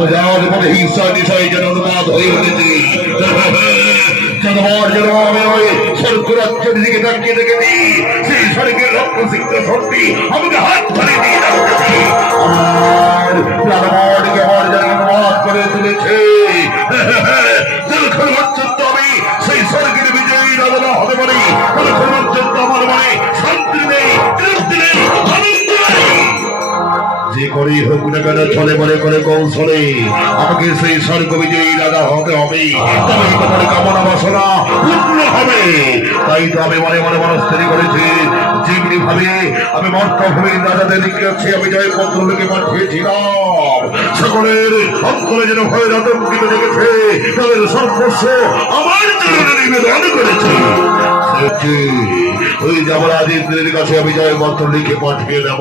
আমি যাওয়ার পথে হিংসা নিশায় যেন অনুবাদ হয়ে উঠেছি। যতবার যেন আমি ওই স্বর্গরাজ্যের দিকে তাকিয়ে দেখেছি, সেই স্বর্গের রক্তসিক্ত শক্তি আমাকে হাত ধরে দিয়ে রাখতেছি। আমার প্রাণবাণীকে আমার যেন অনুবাদ করে তুলেছে। যতক্ষণ পর্যন্ত আমি সেই স্বর্গের বিজয়ী রাজা হতে পারি, ততক্ষণ পর্যন্ত আমার মনে শান্তি নেই, তৃপ্তি নেই, আনন্দ নেই। যে করেই হোক না কেন ছলে বলে করে কৌশলে আমাকে সেই স্বর্গ বিজয়ী রাজা হতে হবে, তবে এই কথার কামনা বাসনা পূর্ণ হবে। তাই তো আমি মনে মনে মনস্থির করেছি, যেমনি ভাবে আমি মর্তভূমির রাজাদের কাছে আমি জয়পত্র লিখে পাঠিয়েছিলাম, সকলের অন্তরে যেন ভয়ের আতঙ্কিত দেখেছে, তাদের সর্বস্ব আমার চরণে নিবেদন করেছে। ওই যমরাজেন্দ্রের কাছে আমি জয়পত্র লিখে পাঠিয়ে দেব।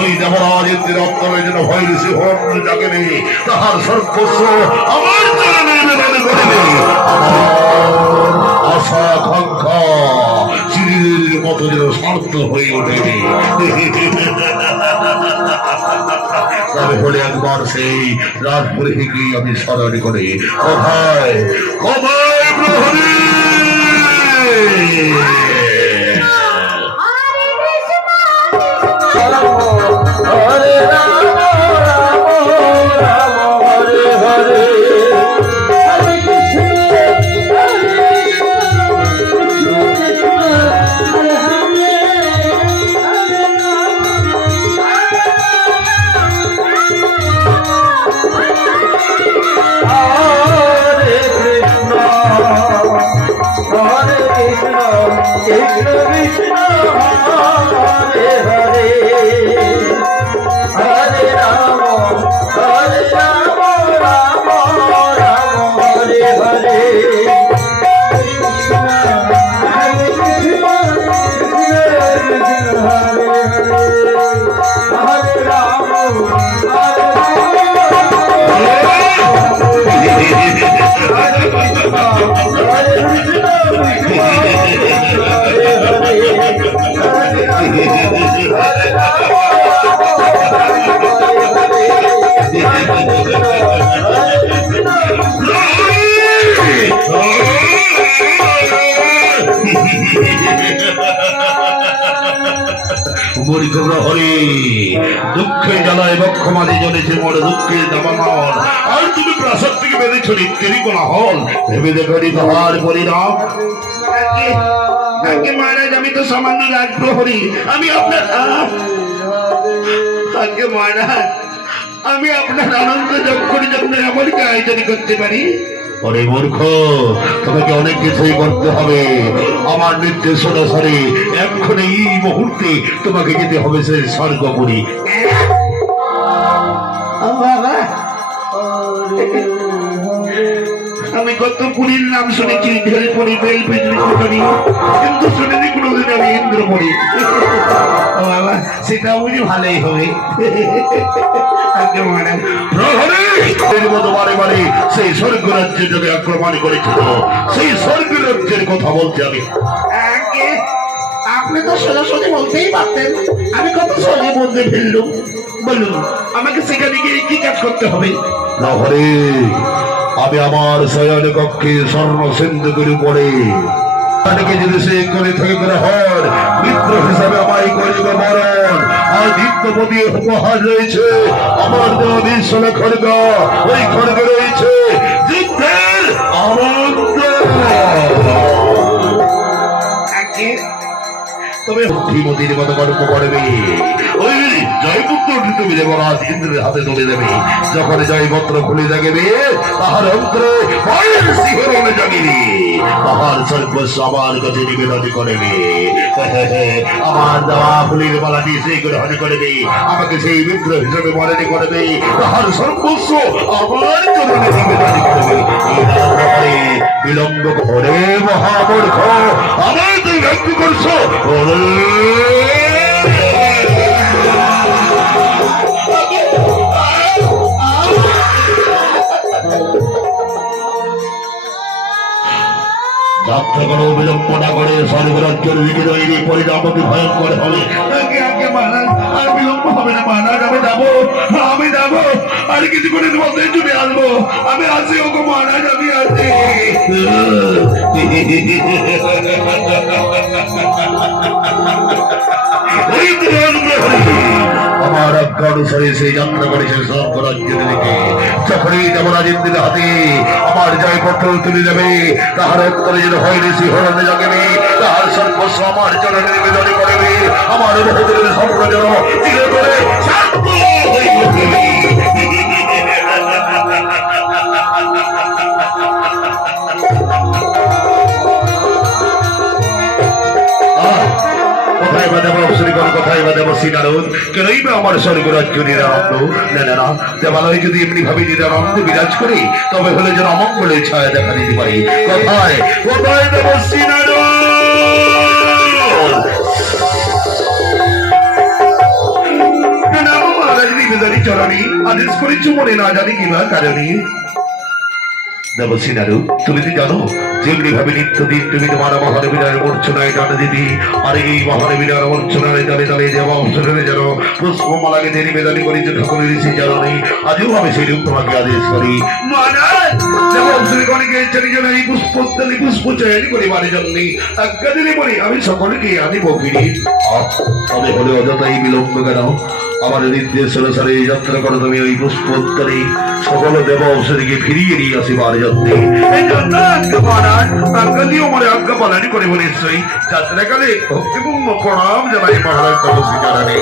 ওই যমরাজেন্দ্রের অন্তরে যেন ভয়ের শিহরণ জাগেনি, তাহার সর্বস্ব আমার চরণে নিবেদন করিবে। আশা আকাঙ্ক্ষা চিড়ির মতো যেন সার্থ হয়ে ওঠেনি। তবে হলে একবার সেই রাজপুরীকে আমি স্মরণ করে কোথায় কোথায় প্রহরী হরে রাম রাম রাম হরে হরে, হরে কৃষ্ণ হরে কৃষ্ণ হরে হরে, হরে রাম হরে কৃষ্ণ হরে কৃষ্ণ কৃষ্ণ কৃষ্ণ হরে হরে, হরে রাম রাম রাম হরে হরে, কৃষ্ণ হরে কৃষ্ণ কৃষ্ণ কৃষ্ণ হরে হরে, হরে রাম দুঃখের জ্বালায় বক্ষ মাঝে জ্বলেছে মোর দুঃখের দাবানল, আর তুমি প্রাসাদ থেকে বেঁধেছ নিত্যেরই কোলাহল, ভেবে দেখনি তোমার পরিণাম। মহারাজ, আমি তো সামান্য রাজপ্রহরী, আমি আপনার আগে মহারাজ, আমি আপনার আনন্দ যখন যখন এমনকি আয়োজন করতে পারি। অরে মূর্খ, তোমাকে অনেক কিছুই করতে হবে আমার নির্দেশ অনুসারে। এখন এই মুহূর্তে তোমাকে যেতে হবে সেই স্বর্গপুরী। আমি কত পুরীর নাম শুনেছি, ঢেলপুরি, বেলপুরি, কিন্তু শুনেছি কোনোদিন আমি ইন্দ্রপুরী। বাবা, সেটা বুঝি ভালোই হবে। বারে বারে সেই স্বর্গ রাজ্যের যোগে আক্রমণ করেছিল, সেই স্বর্গ রাজ্যের কথা বলতে আমি। আপনি তো সোজাসুজি বলতেই পারতেন, আমি কত সহজে বলতে ফেললুম। বলুন, আমাকে সেখানে গিয়ে কি কাজ করতে হবে? না হরে, আমি আমার শয়ন কক্ষে স্বর্ণ সিন্ধুকের উপরে যদি সে করে থেকে গ্রহণ মিত্র হিসাবে আমায় করিবে বরণ। আর নিত্যপতি উপহার রয়েছে আমার দেওয়া বিশ্বল খড়গ, ওই খড়গে রয়েছে যুদ্ধের আনন্দ। তবে বুদ্ধিমতির মতো গল্প করবে, ওই জয়পুত্র তুমি দেবরাজ ইন্দ্রের হাতে তুলে দেবে। যখন জয়পত্র খুলে দেখবে, তাহার অন্তরে ভয়ের শিহরণ জাগিবে, তাহার সর্বস্ব আমার কাছে নিবেদন করবে। আমার দেওয়া ফুলের মালাটি সে গ্রহণ করবে, আমাকে সেই মিত্র হিসেবে মনে করবে, তাহার সর্বস্ব আমার চরণে নিবেদন করবে। বিলম্ব করে মহামূর্খ, আমার তুই ব্যক্তি করছো। যাত্রা যাত্রা করো, বিলম্ব না করে স্বর্গরাজ্যের দিকে তৈরি পরিণাম অতি ভয়ঙ্কর হবে। আগে আগে মহারাজ, আর বিলম্ব হবে না মহারাজ, আমি যাবো, আর কিছুক্ষণের মধ্যে চলে আসবো। আমি আসি ওগো মহারাজ, আমি আসি। ওই আমার আজ্ঞা অনুসারে সেই যাত্রা করেছে স্বর্গরাজ্যের দিকে। যখনই দেবরাজেন্দ্রের হাতে আমার জয়পত্র তুলে দেবে, তাহার উত্তরে যেন হয়নি শিহরণে জাগবে, তাহার সর্বস্ব আমার চরণে নিবেদন করবে। আমার বহুদের স্বপ্ন যেন চির করে শান্ত হয়ে উঠবে। কোথায় বা দেব শ্রীগণ, কোথায় বা দেব শ্রীনারদ? কেনই বা আমার স্বর্গরাজ্য নিরানন্দ? না, দেবালয় যদি এমনি ভাবে নিরানন্দ বিরাজ করে, তবে হলে যেন অমঙ্গলের ছায়া দেখা দিতে পারে। কোথায় কোথায় দেব শ্রীনারদ? নাম মহারাজ নিবেদনী চরণী, আদেশ করেছ মনে না জানি কিবা কারণে। দেবশ্রীনারু, তুমি তো জানো যেমনি ভাবে নিত্যদিন তুমি তোমার মহানবীরার মূর্ছনায় টান দিদি, আর এই মহানবীরার মূর্ছনায় তালে তালে দেওয়া অবসরে যেন পুষ্পমালাকে দিয়ে নিবেদন করি যে ঠাকুরের ঋষি জানি, আজও আমি সেইরূপ তোমাকে আদেশ করি। মহারাজ, দেবশ্রীগণকে যেন এই পুষ্পোত্তলি পুষ্প চয়ন করিবার জন্য আজ্ঞা দিলে বলি আমি সকলকে আনিব ফিরি। তবে হলে অযথাই বিলম্ব কেন? আমার নির্দেশ অনুসারে যাত্রা করো তুমি ওই পুষ্পোত্তরে সকল দেব অবসরীকে ফিরিয়ে নিয়ে আসিবার যত্নে। এই জন্য আজ্ঞা মহারাজ, আজ্ঞা দিয়ে আমার আজ্ঞা পালন করিব নিশ্চয়ই। যাত্রাকালে ভক্তিপূর্ণ প্রণাম জানাই মহারাজ তপস্বী জানানি।